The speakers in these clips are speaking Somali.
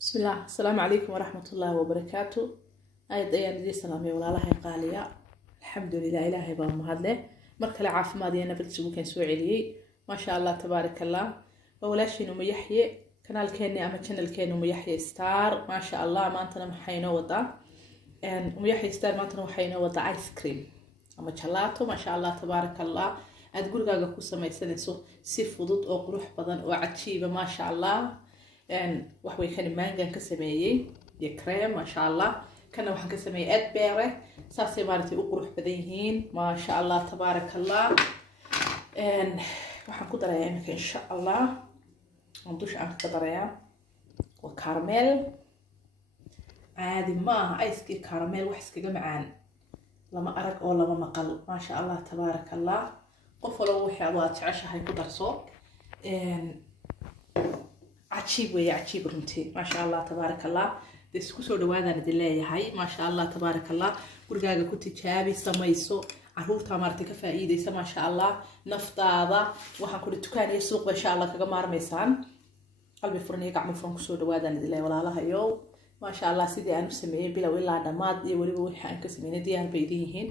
بسم الله السلام عليكم ورحمة الله وبركاته. أيضا دي سلامي ولا الله قاليا الحمد لله إلهي بامهاد له مركل عافماد ينا بلتسبو كان سوعي لي ما شاء الله تبارك الله. وولاش إنه ميحيي كنال كيني أما كنال كينو ميحيي ستار ما شاء الله ما أنتنا محينو وضع ميحيي ستار ما أنتنا محينو وضع آيس كريم أما شلاتو ما شاء الله تبارك الله. أتقول جاكا كوسا ما يسنسو سيف وضد أو قروح بدن وعتشيبة ما شاء الله. وحوي كان مانجا كسمية يكريم ما شاء الله. كنا وحن كسمية أدبيرة ساسي مارتي أقروح بديهين ما شاء الله تبارك الله. وحن قدر يعمل إن شاء الله مندوش عن قدر وكارميل عادي ما أيسكي كارميل وحسكي جمعان لما أرق أو لما مقل ما شاء الله تبارك الله. قفلوا وحيوات عشا هاي قدر صوت عجيب ويا عجيب رنتي ما شاء الله تبارك الله. دسكو سو دوادا ندلي هاي ما شاء الله تبارك الله. gurigaaga ku tijaabi samayso caruurta marti ka faa'iideysa ma sha Allah naftaada waxaan ku dukaan iyo suuq insha Allah kaga maarmeysaan qalbi furniga gacmo furan ku soo dhawaada ندلي walaalaha iyo ma sha Allah sidii aan u sameeyay bilow ilaa dhamaad iyo waliba wixii aan ka sameeyay diyaar bay yihiin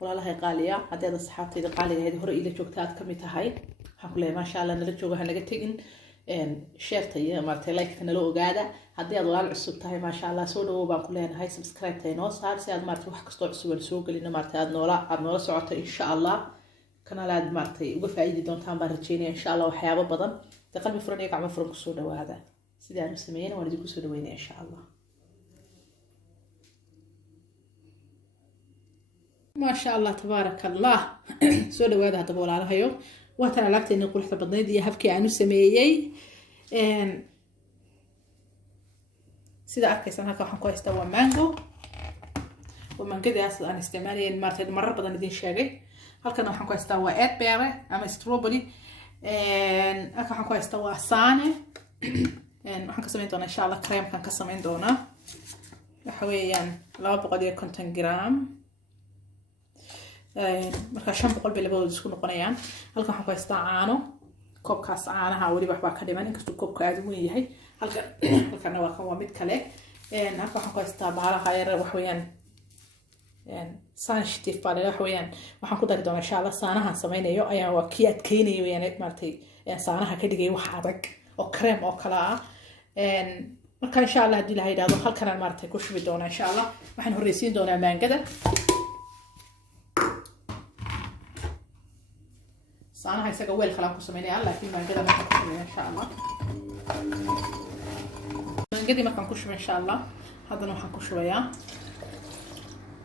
walaalaha qaaliya haddii asxaabtayda qaaliga ay hore ila joogtaad kamid tahay waxaan ku leeyahay ma sha Allah nala jooga hanaga tagin شيرتي مارتي لايك تنلو ogaada hadii aad walaal cusub tahay ma sha Allah soo dhawow baan ku leenahay subscribe taynoo saar si aad martay wax kasto cusub oo soo galina martay aad noola socoto insha Allah kanaalaad martay uga faa'iidi doontaan baan rajeynaa insha Allah waxyaabo badan qalbi furan iyo gacmo furan ku soo dhawaada sidii aan u sameeyay waan idinku soo dhaweynaa insha Allah ما شاء الله تبارك الله. سو dhawaada hadaba walaalahayo وأنا علاقتي إني قلت بدني دي هبكي عنو سميي سيدا أركيس أنا كوحن كويس توا مانجو ومانجو دي أصلا أنا استعمالي مرة بدني دي شاقي هل كان وحن كويس توا إد بيرة أما ستروبولي أنا كوحن كويس توا سانة وحن كسمين دونا إن شاء الله كريم كان كسمين دونا وحويا لو بقدر كنتن جرام marka 500 bilood isku noqonayaan halka waxaan ku haystaa caano koobkaas caanaha wali waxba ka dhiman inkastoo koobka aad u weyn yahay halkana waa mid kale halka waxaan ku haystaa baalaha yar wax weeyaan sanshtif baale wax weeyaan waxaan ku dari doonaa insha Allah saanaha sameeynayo ayaa waa kii adkeynayo yani maartay saanaha ka dhigay wax adag oo cream oo kala ah marka insha Allah hadii la yiraahdo halkan maartay ku shubi doonaa insha Allah waxaan horeysiin doonaa maangada أنا هاي سجى ويل خلاص كسميني الله في مانجدا ما كنكشف إن شاء الله مانجدي ما كنكشف إن شاء الله هذا نوع كنكشف وياه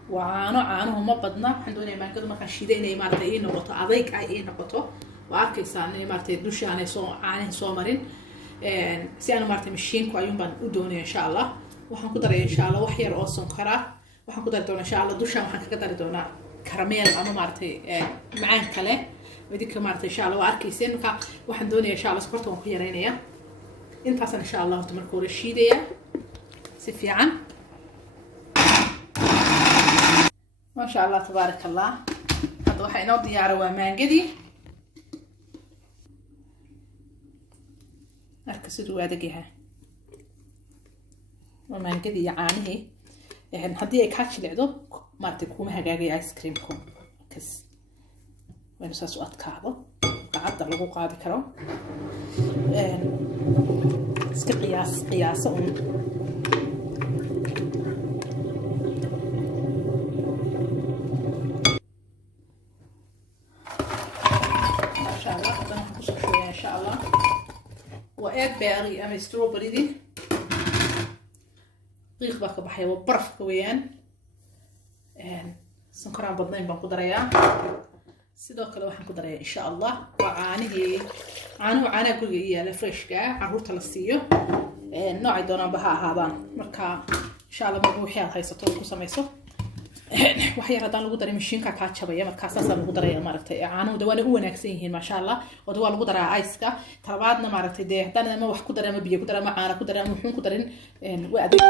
وعانو هم بدنا عندنا مانجدا ما كنشيدين مارتي إيه نقطة عضيق إيه نقطة وأركيسان إيه مارتي دوشي عنه صومرين سيانو مارتي مشين كويون بان ودوني إن شاء الله وحنقدر إن شاء الله وحير أصلا كرا وحنقدر دونا إن شاء الله دوشة وحنقدر دونا كراميل أما مارتي معان كله وديك مارتي إن شاء الله وأركيسين واحد دوني إن شاء الله سكرت وخيرينيا أنت أصلا إن شاء الله تمركور الشيدية سفي عن ما شاء الله تبارك الله هذا واحد نوضي يا روان جدي أركز دوا دقيقة ومان جدي يعانيه يعني حدي كاتش لعدو مارتي كوم هجاجي آيس كريم كوم كس وأنا سأسوي أتكعبه قعدت لقو قاعد كرام سك قياس ما شاء الله هذا نحط شوية إن شاء الله وإد باري أم ستروبري دي قيق باك بحي وبرف كويان سنكران بدنين بنقدريا sidoo kale waxaan ku daray insha Allah caanaha guriga yaala freshka caruurta la siiyo nooc doonaan baha ahaadaan marka insha Allah markuu wixii aad haysato ku samayso wax yar hadaan lagu daray mashiinka ka jabaya marka asaasaan lagu daray maaragtay caanuhu dawana u wanaagsan yihiin ma sha Allah oo waa lagu daraa ice-ka talabaadna maaragtay hadaan ma wax ku daray ma biyo ku daray ma caana ku daray ma wuxuu ku darin waa adeeg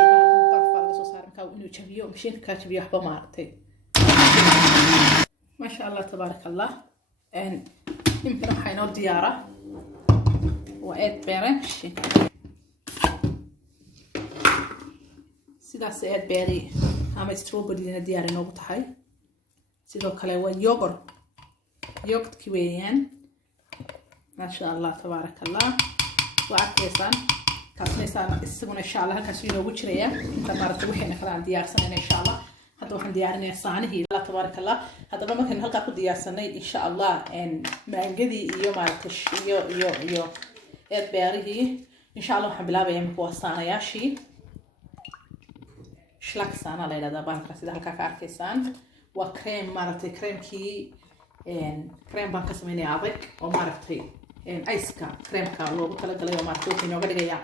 barf laga soo saaray marka inuu jabiyo mashiinka ka jabiyo waxba maaragtay ما شاء الله تبارك الله يمكن حينو ديارة وإد بيرنش sidaas aad berry ama strawberry diyaar inoogu tahay sidoo kale waa yogurt ki weeyaan ma sha Allah tabarakallah waa arkaysan kaasnaysan isaguna insha Allah halkaas inoogu jiraya inta maarta waxayna kala diyaarsanayna insha Allah hadda waxaan diyaarinayaa saanihii Allah tabarakallah hadaba markaan halka ku diyaarsanay insha Allah maangadii iyo maarta iyo aad berry insha Allah waxaan bilaabayaa marka waa saanayaashii shlak saana la yiraahdaa baan sida halka ka arkaysan waa cream maartay creamkii cream baan ka sameynay adag oo maartay ice-ka creamka loogu tala galay oo maartay wuxuu inooga dhigayaa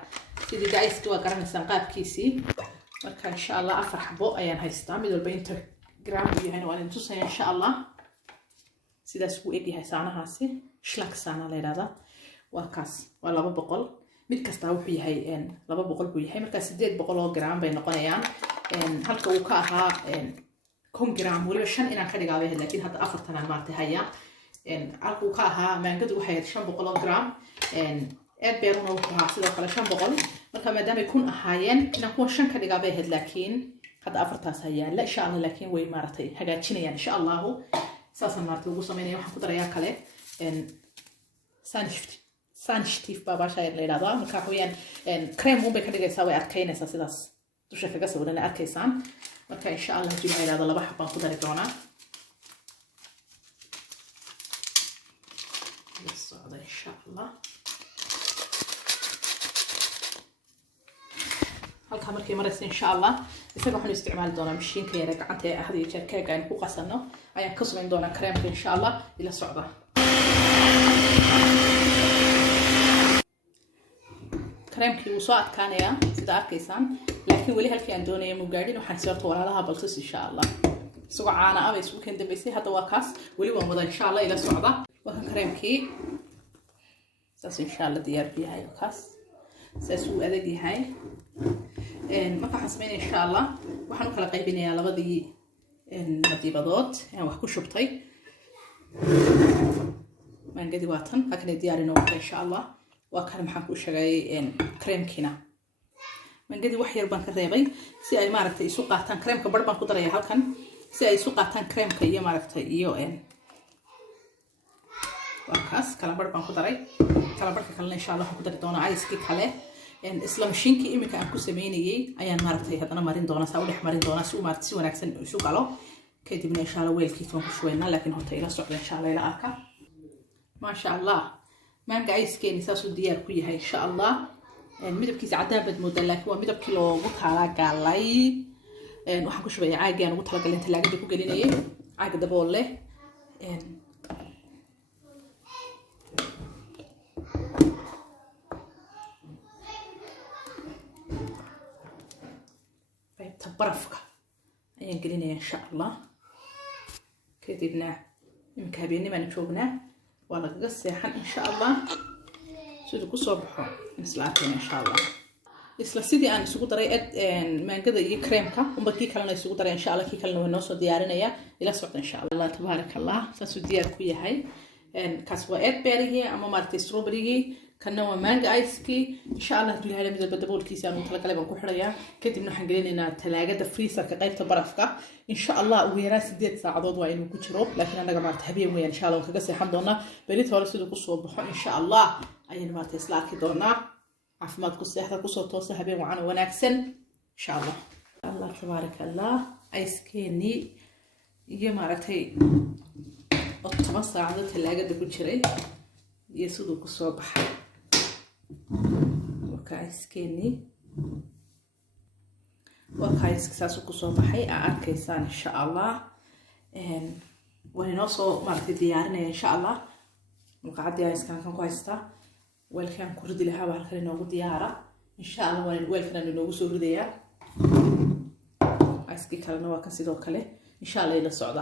sidii ice-ka waa garanaysan qaabkiisii marka insha Allah 4 xabo ayaan haystaa mid walba inta gram uu yahay waan inta tusay insha Allah sidaas uu eg yahay saanahaasi shlak saana la yiraahdaa waa kaas waa 200 mid kasta wuxuu yahay 200 buu yahay marka 800 oo gram bay noqonayaan halka uu ka ahaa 1 gram waliba 5 inaan ka dhigaabay laakiin hadda 4 aan maartay haya halka uu ka ahaa maangadu waxay 500 oo gram aad beeruna wuxuu ahaa sidoo kale 500 marka maadaama ay kun ahaayeen inaan kuwa 5 ka dhigaabay laakiin hadda 4 taas hayaan la insha Allah laakiin way maartay hagaajinayaan insha Allah saasan maartay ugu sameynaya waxaan ku darayaa kale sanshtif baba shay la yiraahdaa marka waxaan cream uun bay ka dhigaysaa way adkaynaysaa sidaas dusha kaga sawiran arkaysaan marka insha Allah jilaa yiraahdo laba xabaan ku dari doonaa socda insha Allah halka markii maraysa insha Allah isaga waxaan isticmaali doonaa mashiinka yar gacanta ee ahdiyo jeerkaaga aan ku qasano ayaan ka sameyn doonaa creamka insha Allah ila socda creamkii uu soo adkaanaya sida arkaysan laakiin wali halkii aan doonayo mu gaadhin waxaan soo walaalaha baltus insha Allah isagoo caana ah isku keen dambeysay hadda waa kaas wali waan wada insha Allah ila socda waa creamkii saas insha Allah diyaar yahay kaas saas uu adag yahay marka waxaan sameynaa insha Allah waxaan kala qaybinayaa labadii madiibadood aan wax ku shubtay maangadi waatan halkan diyaar inoo insha Allah waa kan maxaan ku sheegay creamkina maangadi wax yar baan ka reebay si ay maaragtay isu qaataan creamka bar baan ku darayaa halkan si ay isu qaataan creamka iyo maaragtay iyo waa kaas kala bar baan ku daray kala barka kale insha Allah ku dari doonaa ice kale isla mashiinki imika aan ku sameynayay ayaan maaragtay hadana marin doonaa saa u dhex marin doonaa si uu maaragtay si wanaagsan isu galo kadibna insha Allah weelkiisa waan ku shubaynaa laakiin horta ila socda insha Allah ila arka ma sha Allah manga ice-keeni saasuu diyaar ku yahay insha Allah midabkiisa cadaan bad moodaa laakiin waa midabkii loogu talagalay waxaan ku shubayaa caagii aan ugu talagalay talaagada ku gelinayay caag dabool leh qaybta barafka ayaan gelinayaa insha Allah kadibna imika habeennimaan joognaa waa laga seexan insha Allah sidoo ku soo baxo isla arkayna insha Allah isla sidii aan isugu daray maangada iyo creamka umba kii kalena isugu daray insha Allah kii kalena waa noo soo diyaarinaya ila socda insha Allah tabarakallah saasuu diyaar ku yahay kaas waa berry ama maartay strawberry kana waa mango ice-ki insha Allah duulaha midba daboolkiisa aan kala galay baan ku xirayaa kadibna waxaan gelinaynaa talaagada freezer-ka qaybta barafka insha Allah ugu yaraan 8 saacadood waa inuu ku jiro laakiin anaga maartay habeen weeyaan insha Allah kaga seexan doonaa bari hore sidoo ku soo baxo insha Allah ayaan maartay isla arki doonaa caafimaad ku seexda ku soo toosa habeen wacan wanaagsan insha Allah Allah tabarakallah ice-keeni iyo maartay oo 10 saacadood talaagada ku jiray iyo sidoo ku soo baxay ice-keeni waa ice saasuu ku soo baxay arkaysaan insha Allah waan inoo soo maartay diyaarinaya insha Allah muqaaddi ice-kan kan ku haystaa weelkan ku ridi lahaa halkan inoogu diyaara insha Allah waan weelkan inoogu soo ridayaa ice-ki kalena waa kan sidoo kale insha Allah ila socda